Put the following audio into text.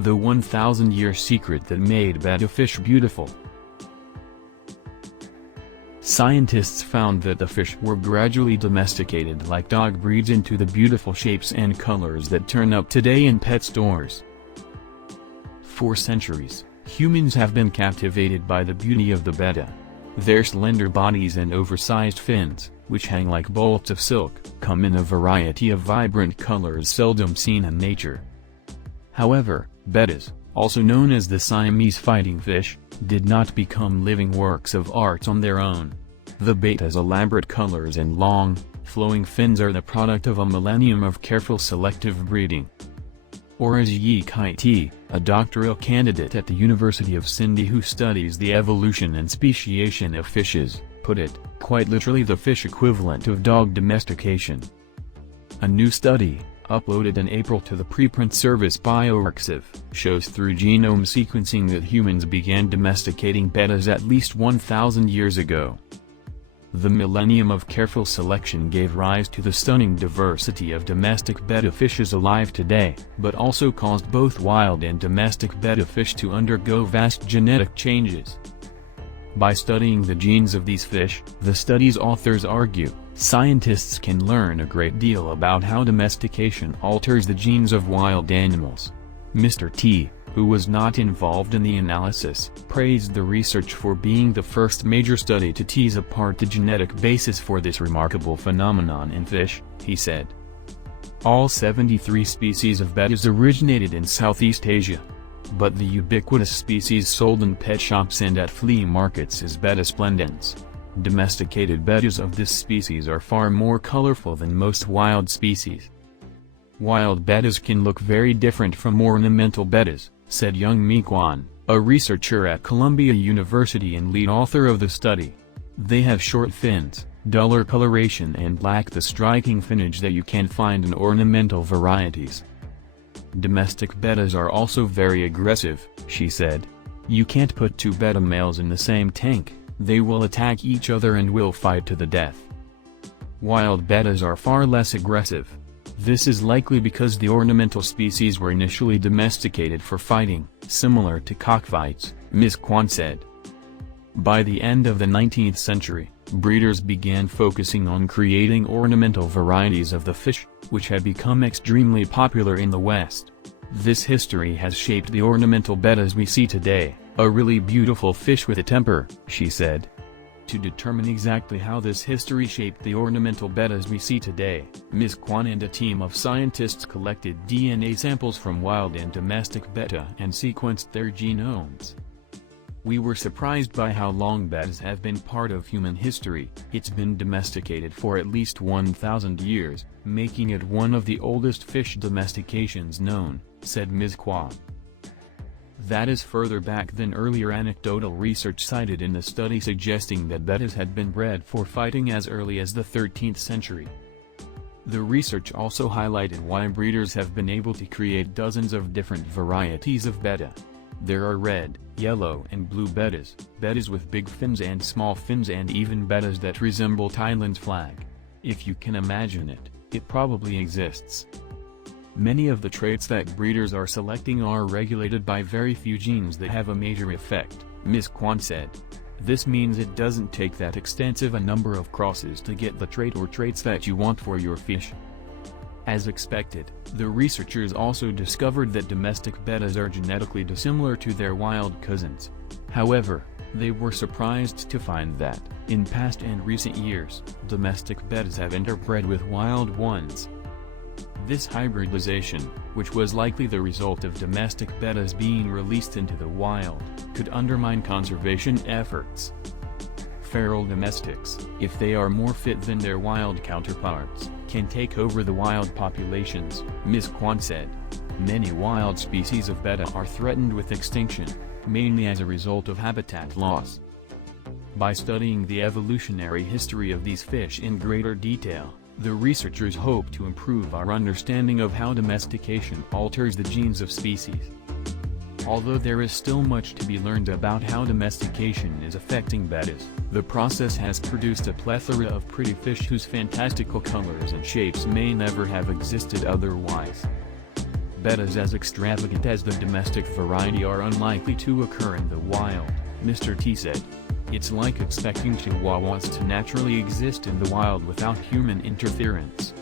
The 1,000-year secret that made betta fish beautiful. Scientists found that the fish were gradually domesticated like dog breeds into the beautiful shapes and colors that turn up today in pet stores. For centuries, humans have been captivated by the beauty of the betta. Their slender bodies and oversized fins, which hang like bolts of silk, come in a variety of vibrant colors seldom seen in nature. However, bettas, also known as the Siamese fighting fish, did not become living works of art on their own. The betta's elaborate colors and long, flowing fins are the product of a millennium of careful selective breeding. Or as Yi Kai-ti, a doctoral candidate at the University of Sindhi who studies the evolution and speciation of fishes, put it, quite literally the fish equivalent of dog domestication. A new study, uploaded in April to the preprint service bioRxiv, shows through genome sequencing that humans began domesticating bettas at least 1,000 years ago. The millennium of careful selection gave rise to the stunning diversity of domestic betta fishes alive today, but also caused both wild and domestic betta fish to undergo vast genetic changes. By studying the genes of these fish, the study's authors argue, scientists can learn a great deal about how domestication alters the genes of wild animals. Mr. T, who was not involved in the analysis, praised the research for being the first major study to tease apart the genetic basis for this remarkable phenomenon in fish, he said. All 73 species of bettas originated in Southeast Asia. But the ubiquitous species sold in pet shops and at flea markets is Betta splendens. Domesticated bettas of this species are far more colorful than most wild species. Wild bettas can look very different from ornamental bettas, said Young Mi Kwan, a researcher at Columbia University and lead author of the study. They have short fins, duller coloration and lack the striking finish that you can find in ornamental varieties. Domestic bettas are also very aggressive, she said. You can't put two betta males in the same tank, they will attack each other and will fight to the death. Wild bettas are far less aggressive. This is likely because the ornamental species were initially domesticated for fighting, similar to cockfights, Ms. Kwan said. By the end of the 19th century, breeders began focusing on creating ornamental varieties of the fish, which had become extremely popular in the West. This history has shaped the ornamental bettas we see today, a really beautiful fish with a temper, she said. To determine exactly how this history shaped the ornamental bettas we see today, Ms. Kwan and a team of scientists collected DNA samples from wild and domestic betta and sequenced their genomes. We were surprised by how long bettas have been part of human history. It's been domesticated for at least 1,000 years, making it one of the oldest fish domestications known, said Ms. Kwan. That is further back than earlier anecdotal research cited in the study suggesting that bettas had been bred for fighting as early as the 13th century. The research also highlighted why breeders have been able to create dozens of different varieties of betta. There are red, yellow and blue bettas, bettas with big fins and small fins and even bettas that resemble Thailand's flag. If you can imagine it, it probably exists. Many of the traits that breeders are selecting are regulated by very few genes that have a major effect, Ms. Kwan said. This means it doesn't take that extensive a number of crosses to get the trait or traits that you want for your fish. As expected, the researchers also discovered that domestic bettas are genetically dissimilar to their wild cousins. However, they were surprised to find that, in past and recent years, domestic bettas have interbred with wild ones. This hybridization, which was likely the result of domestic bettas being released into the wild, could undermine conservation efforts. Feral domestics, if they are more fit than their wild counterparts, can take over the wild populations, Ms. Kwan said. Many wild species of betta are threatened with extinction, mainly as a result of habitat loss. By studying the evolutionary history of these fish in greater detail, the researchers hope to improve our understanding of how domestication alters the genes of species. Although there is still much to be learned about how domestication is affecting bettas, the process has produced a plethora of pretty fish whose fantastical colors and shapes may never have existed otherwise. Bettas as extravagant as the domestic variety are unlikely to occur in the wild, Mr. T said. It's like expecting chihuahuas to naturally exist in the wild without human interference.